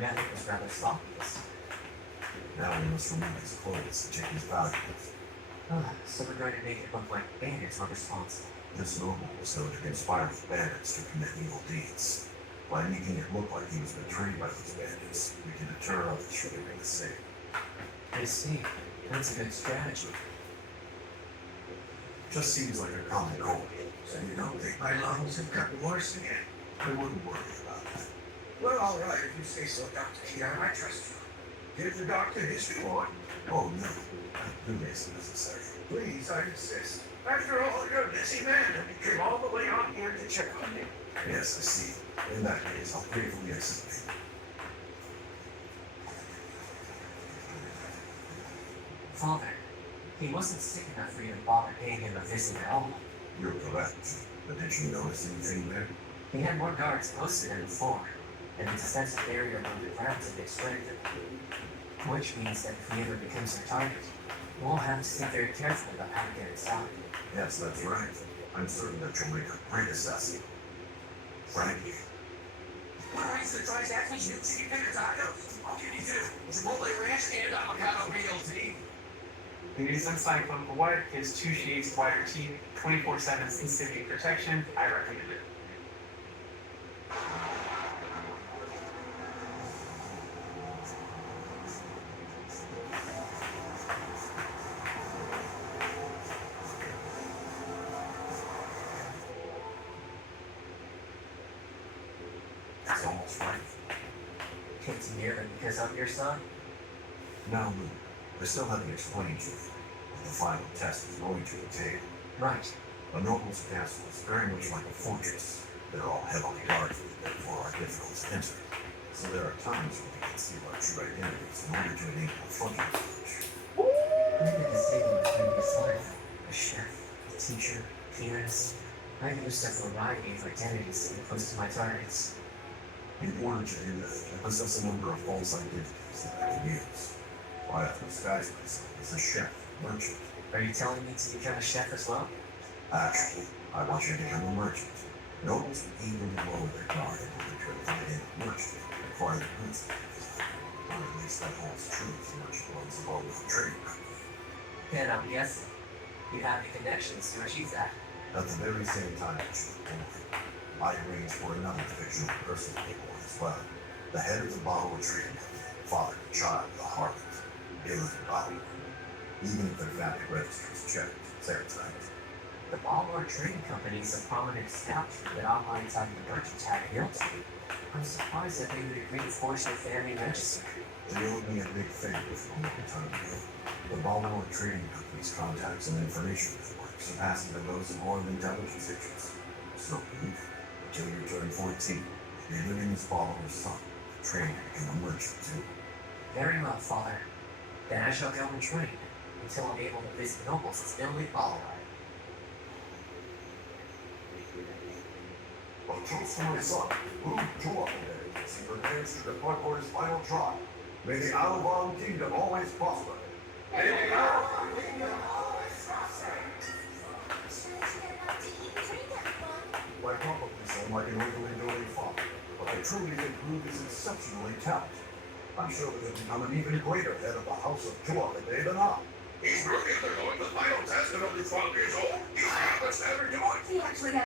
method was rather sloppy. Now we must remove his clothes to check his valuables. So we're going to make it look like bandits were responsible. This noble was known to conspire with bandits to commit evil deeds. By making it look like he was betrayed by those bandits, we can deter others from doing the same. I see. That's a good strategy. Just seems like a common cold. So you don't think my lungs have gotten worse again? I wouldn't worry about that. Well, all right, if you say so, Dr. Keon, I trust you. Give the doctor his reward. Oh no, that isn't necessary. Please, I insist. After all, you're a busy man, and you came all the way out here to check on me. Yes, I see. In that case, I'll gratefully accept it. Father, he wasn't sick enough for you to bother paying him a visit at all. You're correct. But did you notice anything there? He had more guards posted than before, and the defensive barrier around the grounds had been strengthened. Which means that if he ever becomes our target, we'll have to think very carefully about how to get inside. Yes, that's right. I'm certain that you'll make a great assassin. Frankie. Why is the Trisaxon new chicken tacos? What can you do? Chipotle ranch and avocado BLT. The new Sunshine Clinical White gives 2 shades whiter teeth, 24/7 sensitivity protection. I recommend it. That's almost right. It's merely because I'm your son. Now, Lou, I still haven't explained to you what the final test is going to entail. Right. A noble's castle is very much like a fortress. They're all heavily guarded, therefore are difficult to enter. So there are times when we can see our true identities in order to enable a frontal approach. I did the same in my previous life. A chef, a teacher, pianist. I used a variety of identities to get close to my targets. In order to do that, I possess a number of false identities that I can use. I have disguised myself as a chef, merchant. Are you telling me to become a chef as well? Actually, I want you to become a merchant. Nobles would even lower their guard in order to avoid any merchant and acquire the goods they desire. Or at least that holds true if the merchant owns a well-known trading company. Then I'm guessing you have the connections to achieve that. At the very same time that you were born, I arranged for another fictional person to be born as well. The head of the Balor trading company fathered a child, the harlot, Galen Balor. Even if their family register is checked, they're right. The Balor Trading Company is a prominent establishment that outlines how the merchants had guilt. I'm surprised that they would agree to forge their family register. They owed me a big favor from a long time ago. The Balor Trading Company's contacts and information network surpass even those of more intelligence agents. So, until you turn 14, you're living as Balor's son, training to become a merchant too. Very well, Father. Then I shall go and train until I'm able to visit nobles as Billy Balor. A toast to my son, who grew up today, as he prepares to depart for his final trial. May the Alvan Kingdom always prosper. May the Alvan Kingdom always prosper. I probably sound like an overly doting father, but I truly think Groot is exceptionally talented. I'm sure that he'll become an even greater head of the House of Tuatha than I. He's really undergoing the final test at only 12 years old. He's not much to ever do it. He actually